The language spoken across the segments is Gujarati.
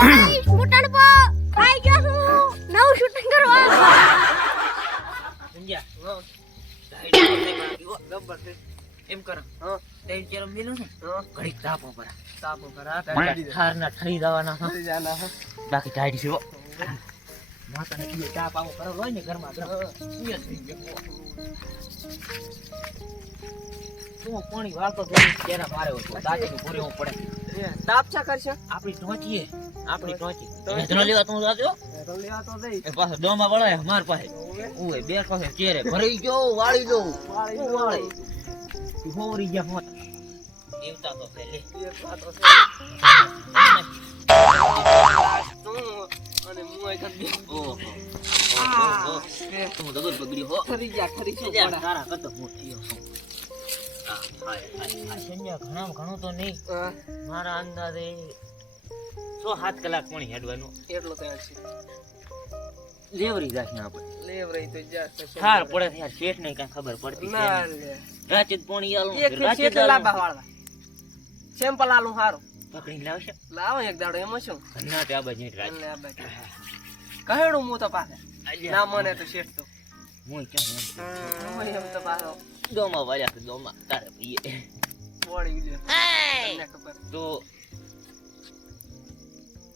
ગાઈસ મુટણ પો ખાઈ ગયો છું નવું શૂટિંગ કરવા સમજ્યા ગબ્બર છે એમ કર તેલ કેરો મેલું છે ઘડી તાપો પર ઠારના ઠરી જવાના બાકી ટાઈટ છે માતાને કીધું તાપ આવો કરો હોય ને ઘરમાં તું પાણી વાળતો કેરા મારે દાંતીનું પૂરેવું પડે તાપ છા કરશે આપણી ટોચીએ ધનો લેવા તું જાજો એ પાછો ડોમા વળાય માર પાસે ઓય બેઠો છે ચેરે ભરી ગયો વાળી દો વાળી તું હોરી ગયા મોત દેવતા તો છે લે દેવતા તો છે અને મુઆઈ કર દે ઓહો તું દગર બગડી હો ખરી છો તારા કતો મોઠીયો છું સંજય ઘણું તો નહીં મારા અંદાજે 6-7 કલાક પાણી હેડવાનું એટલો તૈયાર છે લેવરી જાશ ને આપણે લેવરી તો જા થાર પડે યાર શેઠ ને કઈ ખબર પડતી ના લે રાતે પાણી આલું એક શેઠ લાબા વાળવા સેમ્પલ આલું હારું પકડી લાવશે લાવો એક દાડો એમાં શું ના તે આ બાજુ રાત લે આ બાજુ કહેડું મુ તો પાસે ના મને તો શેઠ તો મોય ક્યાં હું એમ તો પાછો દોમા વાળ્યા છે દોમા તારે પીએ બોડી ગયો તમને ખબર તો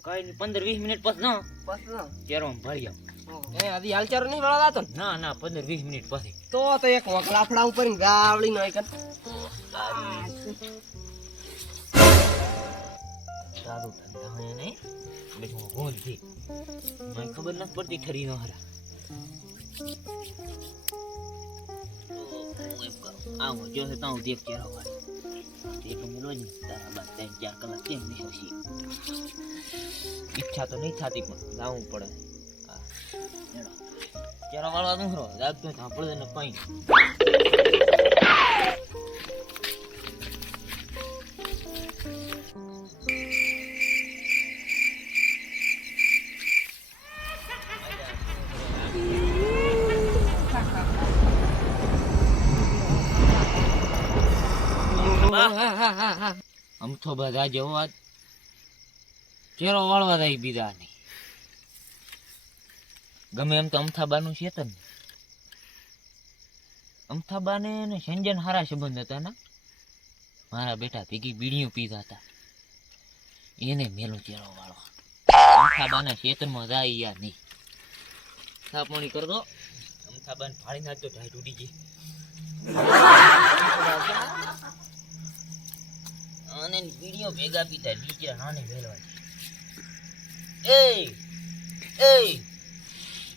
કઈ ની 15-20 મિનિટ પછી ના બસ ના ચેરો ભળ્યા એ આદી હાલચારો નહીં વળવા દાતો ના 15-20 મિનિટ પછી તો એક વકલાફડા ઉપર ગાવડી નઈ કર સારું ધંધા હે ને બેઠો હોલ થી મને ખબર ન પડતી ઠરી નો હરા આવો જો છે તાઉ દેખ ચેરો વાળ એક મિલો જ તારા બાદ 3-4 કલાક કેમ બેસી ઈચ્છા તો નહીં થતી પણ જાવું પડે ચેરો વાળવાનું હરો જાગતો સાંભળે ને કઈ આમ તો બધા જેવો ચેરો વાળવા જાય બીજા નહીં ગમે એમ તો અમથાબાનું છે ને અમથાબાને ને સંજન હારા સંબંધ હતા ને મારા બેટા ભેગી બીડીઓ પીતા હતા એને મેલો ચેરો વાળવા અમથાબાના ખેતરમાં જાય યાર નહીં સાપણી કર દો અમથાબાને ફાડી નાખતો ઢાઈ ઉડી ગઈ અને બીડીઓ ભેગા પીતા નીચે નાને વેલવાની એ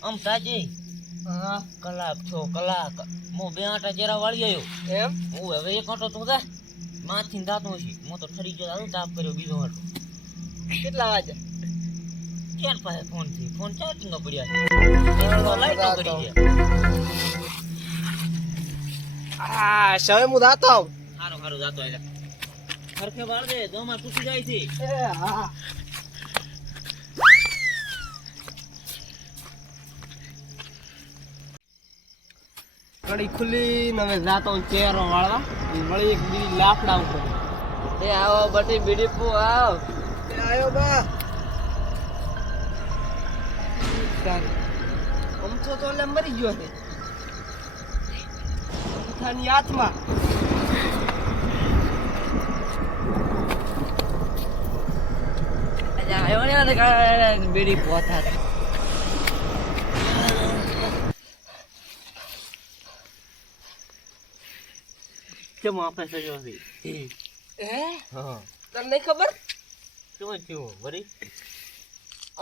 આમ તાજી કલાક મો 2 આટા ચેરા વાળી આવ્યો એમ હું હવે એક આટો તો દા માથી દાતો છે મો તો ઠરી ગયો આવું તાપ કર્યો બીજો આટો કેટલા વાગે કેન પાસે ફોન ચાર્જિંગ પડ્યા છે લાઈટો કરી છે શવે મુ દાતો હારું જાતો આલે ખરખે વાળ દે દોમાં તૂટી જાય છે એ હા કડી ખુલ્લી નવે જાતો ચેરો વાળવા મળી એક બીડી લાફડા ઉપર એ આવો બટી બીડી પુ આવ એ આયો બા અમથો તો લે મરી ગયો છે થાની હાથમાં આયો ને બીડી પોતા કેમ આપણે સજો છે હા તને નહીં ખબર કેમ થયું વરી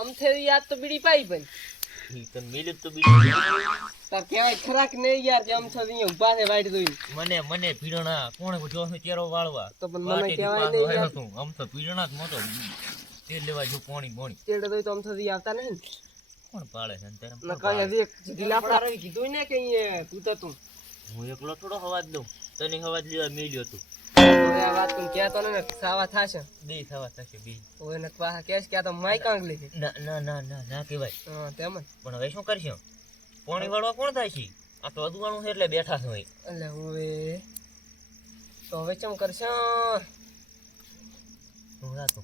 અમથે યાદ તો બીડી પાઈ ભાઈ ઈ તને મિલે તો બીડી તાર કહેવાય ખરાક નહીં યાર કે અમથે અહીંયા ઊભા છે વાઈટ દોઈ મને પીડણા કોણે જો ચેરો વાળવા તો પણ મને કહેવાય નહીં યાર આમ તો પીડણા જ મોટો તેલ લેવા જો પાણી તેડે દોઈ તો અમથે આવતા નહીં કોણ પાળે છે અંતરમ ન કઈ હજી એક ઢીલા આપડા રવી કીધું ને કે અહીંયા તું તો તું હું એકલો થોડો હવાજ દઉં તને હવાજ લેવા મેલ્યો તું આ વાત તું કહેતો ને સાવા થાશે બે થવા થશે બે ઓય ને પાછા કેસ કે આ તો માઈ કાંગલી છે ના કહેવાય હા તેમ જ પણ હવે શું કરશું પાણી વાળવા કોણ થાય છે આ તો અદવાણું છે એટલે બેઠા છે એટલે ઓએ તો હવે ચમ કરશે હું રાતો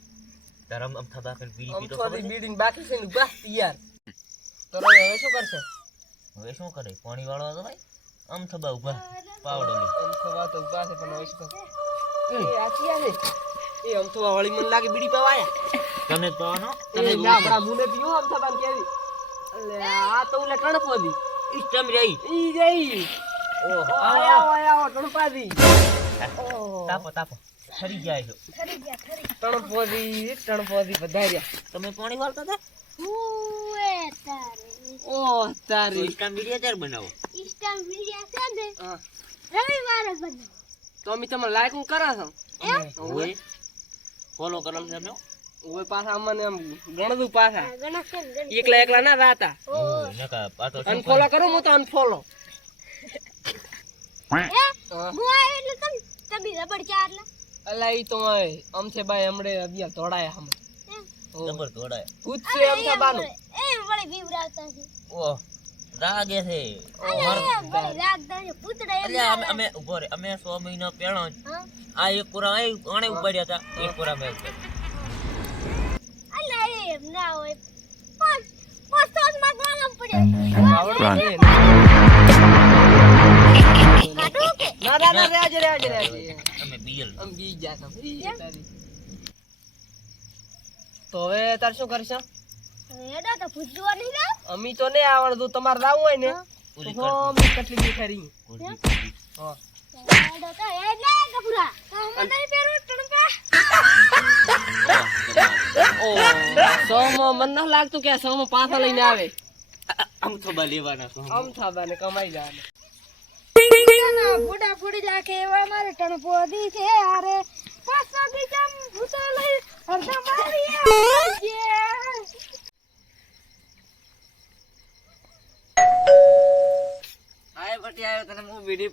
તારા આમ થબા કરીને બીડી પીતો અમથો ખબર છે? બીડીને બાકી છે ને બસ તૈયાર. તો હવે શું કરશે? હવે શું કરે પાણી વાળવા તો ભાઈ આમ થબા ઉભા પાવડો લઈ અમથો વાત ઉભા છે પણ હવે શું કરશે? એ આચી આવે. એ અમથો વાળી મને લાગે બીડી પીવા આયા. તમે જ પાવાનો તમે ના આપણા મુને પીવો અમથો બાન કેવી. અલે આ તો ઓલે કણપોદી. ઈ ચમ રહી ઈ જઈ. ઓહો આવો કણપાદી. તાપો તાપો ફરી જાય છો ટણપોદી વધાર્યા. તમે પાણી વાળતા હતા હુએ તારે ઓહ તો તારી. ઇસ્ટામ વિડિયો ત્યારે બનાવો ઇસ્ટામ વિડિયા છે ને હા. રવિવારે બનાવો. તો અમે તમને લાઈક હું કરા છો. ઓય ફોલો કરો છો તમે ઓય પાછા અમને એમ ગણદું પાછા. આ ગણક છે ને ગણક. એકલા એકલા ના રાતા. ઓય નકા પાતો અનફોલો કરું હું તો અનફોલો. હું આવ્યો એટલે તમે રબડ ચાર લા. અલા ઈ તો અમથે બાઈ હમણે અબિયા તોડાયા હમ. જબર દોડાય પૂછશે અમથા બાનું. એ વળી બીવરાવતા છે. ઓહ રાગે છે અરે વળી રાખતા છે પૂતડા એમ અલ્યા અમે ઉભો રે અમે 100 મહિના પહેલા હા આ એક પૂરા આણે ઉપાડ્યા હતા એક પૂરા મેં અલા એમ ના હોય પાંચ પાંચ તો માં ગાલમ પડ્યો આવડે છે. કાઢો કે ના ના ના રેજ. અમે બીએલ આમ બી જા તો તારી. તો હવે તાર શું કરશે? એડા તો પૂછવા નહીં રે. અમી તો નહીં આવડતું. તમારે રાવું હોય ને પૂરી તો અમે કટલી બી ખરી. હા. એડા તો એ લે કપૂરા અમે નહીં પહેરો ટણપા. સોમો મન ન લાગતું કે સોમો પાછા લઈને આવે. આમ થોબા લેવાના છો આમ થાબાને કમાઈ જાય. ના બુડા ફોડી રાખે એવા મારે ટણપો દી છે આરે પાછો બીજા ભૂતો લઈ અડધા મારી આય બટી આયો તને હું બીડી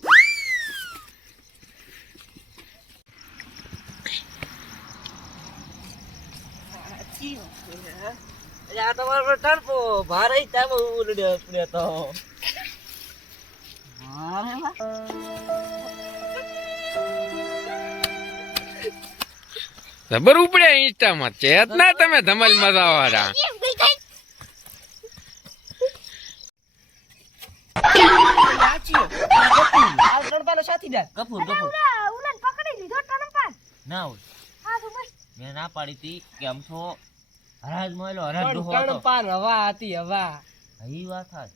આ તમારો ટણપો ભારે તામ ઉડ્યો પડ્યો તો. જબર ઉપડ્યા ઇન્સ્ટામાં ચેત ના તમે ધમાલ મજા વાળા. આ ટણપાનો સાથીદાર. કપૂર કપૂર ઉલન પકડી લીધો ટણપા. ના હોય હા તો બસ મેં ના પાડી હતી કે આમ તો હરાજ મોયલો હરાજ પણ ડોહો હતો ટણપાન હવા હતી હવા. ઈ વાત હાજ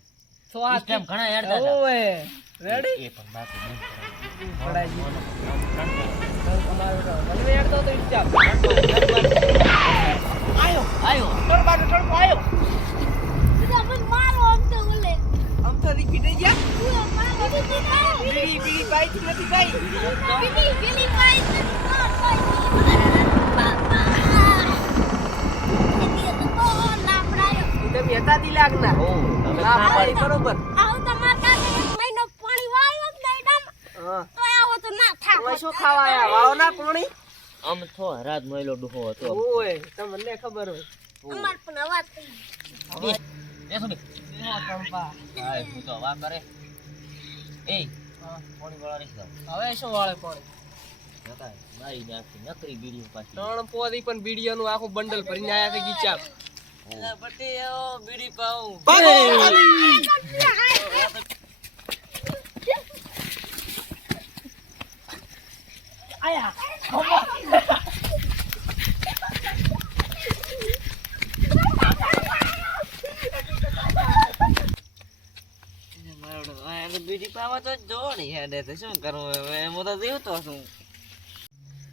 તો આ ઇસ્ટામ ઘણા હેડતા હતા ઓવે રેડી એ પણ બાકી નહીં પડાઈ ગયું. કરાય. તમારો મને યાદ તો ઇન્સ્ટા. આયો આયો ટણપાનો ટણપો આયો. બીજા મને મારો આમ તો ઓલે આમ તો રી પીટી ગયા. પૂરો મારો દીધી બીડી બીડી પાઈ થી નથી પાઈ. બીડી બીડી પાઈ તો લાપડાયો. તમે હતા દી લાગના. ઓ તમે ના ના પાડી પાડી બરોબર. આવું તમાર પાસે એક મહિનો પાણી વાળ્યો જ નહીં ડમ હા. તો આવો તો ના તમે થાય. શું ખાવા આયા? વાળો ના પાણી? આમ તો હરાજ મોયલો ડોહો હતો ઓય તમને ખબર હોય. અમાર પણ અવાજ થઈ ગયો. એ સુબે હા, ટણપા. હાય હું તો વા કરે એ હા. પાણી વાળા નહીં જાવ હવે શું વાળે પાણી? નકા મારી નાખી નકરી બીડી પાછી ત્રણ પોદી પણ બીડીઓનું આખું બંડલ ભરીને આયા છે ગીચા. એલા બટી આવો બીડી પાઉં બીડી પાવા તો જોડી હેડે તો શું કરવું હવે હું તો જીવતો છું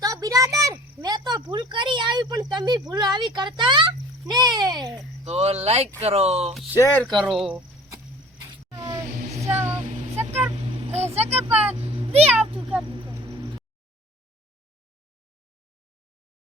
તો બિરાદર મેં તો ભૂલ કરી આવી પણ તમે ભૂલ આવી કરતા ને તો લાઈક કરો શેર કરો.